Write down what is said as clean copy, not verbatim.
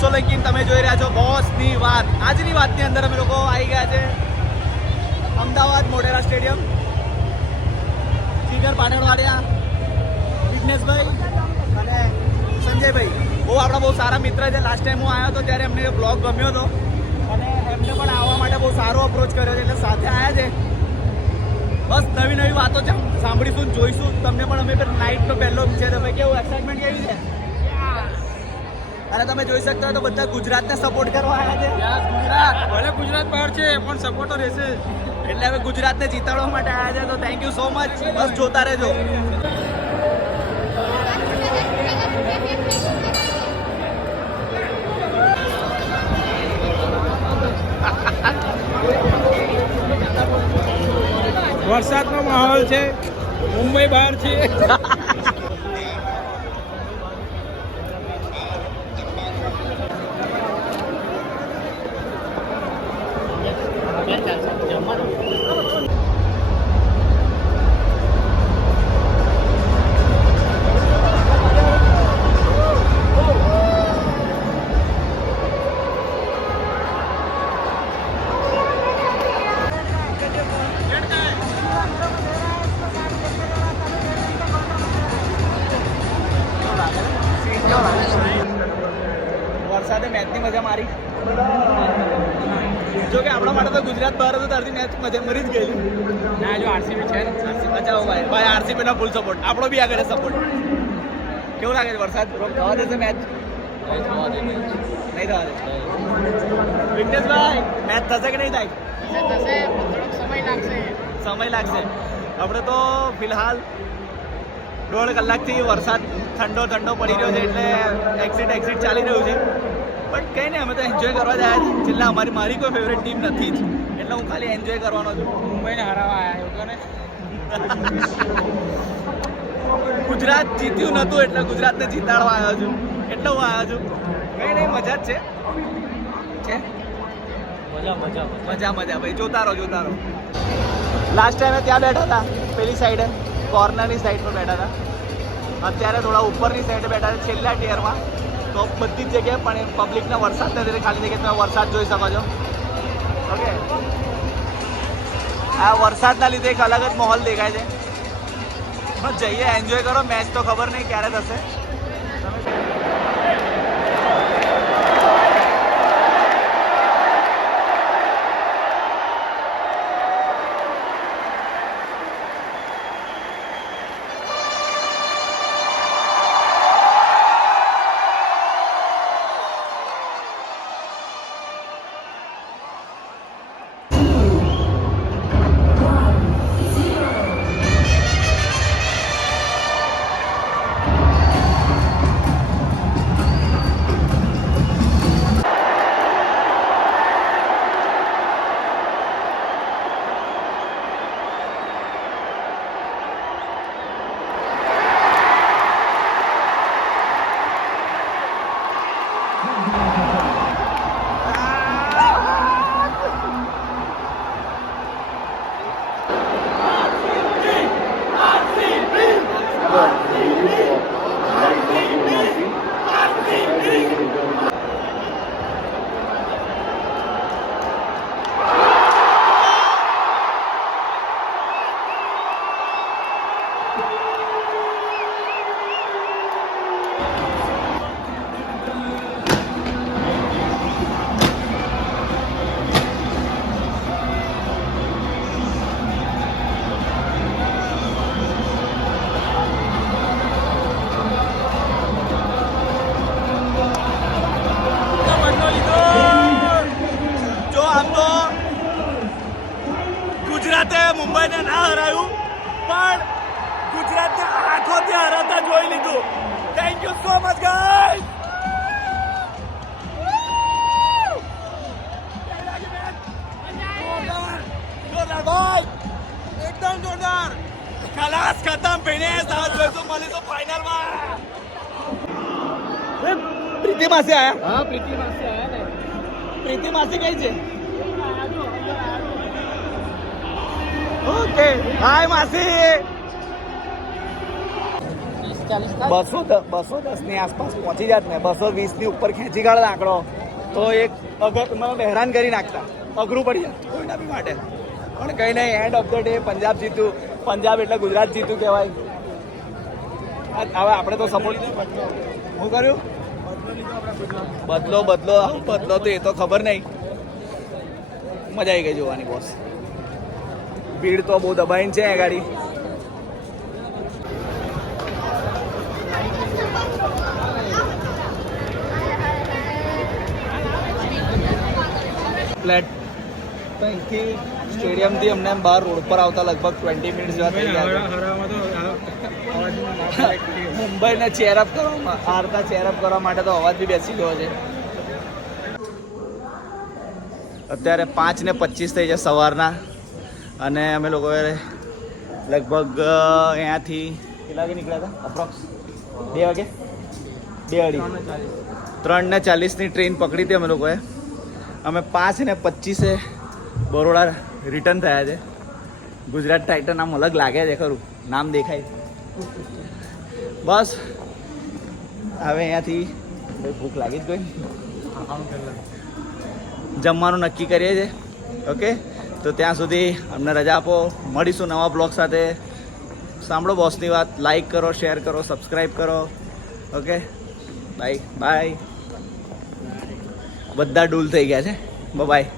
સોલંકી તમે જોઈ રહ્યા છો બોસની વાત. આજની વાતની અંદર અમે લોકો આવી ગયા છે અમદાવાદ મોઢેરા સ્ટેડિયમ. જીગર પાટણવાડિયા, વિઘ્નેશભાઈ અને સંજયભાઈ બહુ આપણા બહુ સારા મિત્ર છે. લાસ્ટ ટાઈમ હું આવ્યો હતો ત્યારે એમને બ્લોગ ગમ્યો હતો અને એમને પણ આવવા માટે બહુ સારો અપ્રોચ કર્યો છે, એટલે સાથે આવ્યા છે. બસ નવી નવી વાતો છે, સાંભળીશું, જોઈશું. તમને પણ અમે નાઇટનો પહેલો છે, તમે કેવું એક્સાઇટમેન્ટ કેવી છે? અને તમે જોઈ શકતા હો તો બધા ગુજરાતને સપોર્ટ કરવા આવ્યા છે. ગુજરાત ભલે ગુજરાત બહાર છે પણ સપોર્ટ તો રહેશે, એટલે હવે ગુજરાતને જીતાડવા માટે આવ્યા છે. તો થેન્ક યુ સો મચ. બસ જોતા રહેજો. વરસાદનો માહોલ છે, મુંબઈ બહાર છે. વરસાદે મેચની મજા મારી. જો કે આપણા માટે તો ગુજરાત બહાર હતું ત્યારથી મેચ મજા મરી જ ગયેલી. ના જો આરસીબી છે ને, બચાવો ભાઈ. ભાઈ આરસીબી નો ફૂલ સપોર્ટ, આપણો બી આગળ સપોર્ટ. કેવું લાગે છે વરસાદ? થવા દેશે મેચ? નહીં થવા દે. વિઘ્નેશભાઈ, મેચ થશે કે નહીં થાય? સમય લાગશે. આપણે તો ફિલહાલ 1.5 કલાકથી વરસાદ ઠંડો પડી રહ્યો છે, એટલે એક્સિટ ચાલી રહ્યું છે. બટ કંઈ નહીં, અમે તો એન્જોય કરવા જાય છે. છેલ્લા મારી કોઈ ફેવરેટ ટીમ નથી જ, એટલે હું ખાલી એન્જોય કરવાનો છું. મુંબઈને હરાવવા આવ્યા ને. ગુજરાત જીત્યું નહોતું એટલે ગુજરાતને જીતાડવા આવ્યો છું, એટલે હું આવ્યો છું. કંઈ નહીં, મજા જ છે. મજા ભાઈ. જોતા રહો. લાસ્ટ ટાઈમે ત્યાં બેઠા હતા, પેલી સાઈડે કોર્નરની સાઈડ પર બેઠા હતા. અત્યારે થોડા ઉપરની સાઈડે બેઠા છે, છેલ્લા ટિયરમાં. તો બધી જ જગ્યાએ પણ પબ્લિકના વરસાદના લીધે ખાલી જગ્યાએ તમે વરસાદ જોઈ શકો છો. ઓકે, આ વરસાદના લીધે એક અલગ જ માહોલ દેખાય છે. બસ જઈએ, એન્જોય કરો. મેચ તો ખબર નહીં ક્યારે થશે. ગુજરાતે મુંબઈને ના હરાયું, પણ ગુજરાતને આંખોથી હરાતા જોઈ લીધું. Thank you so much guys. જોરદાર ભાઈ, એકદમ જોરદાર. ખલાસ ખતમ. ભીને સાથ જોઈશું, મળીશું ફાઇનલમાં. પ્રીતિ માસી આયા? હા, પ્રીતિ માસી આયા ને. પ્રીતિ માસી કઈ છે? ઓકે, હાય માસી. 210 ની આસપાસ પહોંચી જાત ને 220 ની ઉપર ખેંચી કાઢે આંકડો તો એક મને હેરાન કરી નાખતા અઘરું પડી જાય કોઈના બી માટે. પણ કંઈ નહીં, end of the day Punjab જીત્યું. પંજાબ એટલે ગુજરાત જીત્યું કહેવાય. હવે આપણે તો સપોર્ટ શું કર્યું? બદલો તો એ તો ખબર નહીં. મજા આવી ગઈ જોવાની બોસ. ભીડ તો બહુ દબાઈને છે આ ગાડી. ફ્લેટ અહીંથી સ્ટેડિયમથી અમને બહાર રોડ પર આવતા લગભગ 20 મિનિટ જેવા થઈ ગયા. મુંબઈને ચેરઅપ કરવામાં હારતા ચેરઅપ કરવા માટે તો અવાજ બી બેસી ગયો છે. અત્યારે 5:25 થઈ છે સવારના અને અમે લોકોએ લગભગ અહીંયાથી કેટલા વાગે નીકળ્યા હતા? અપ્રોક્સ 2 વાગે 3:40ની ટ્રેન પકડી હતી અમે લોકોએ. અમે 5:25 બરોડા રિટર્ન થયા છે. ગુજરાત ટાઇટન આમ અલગ લાગે છે ખરું, નામ દેખાય. બસ હવે અહીંયાથી ભૂખ લાગી જ ગઈ, જમવાનું નક્કી કરીએ છીએ. ઓકે, તો ત્યાં સુધી અમને રજા આપો. મળીશું નવા બ્લોગ સાથે. સાંભળો બોસની વાત, લાઈક કરો, શેર કરો, સબસ્ક્રાઈબ કરો. Okay, bye. બધા ડૂલ થઈ ગયા છે. બાય.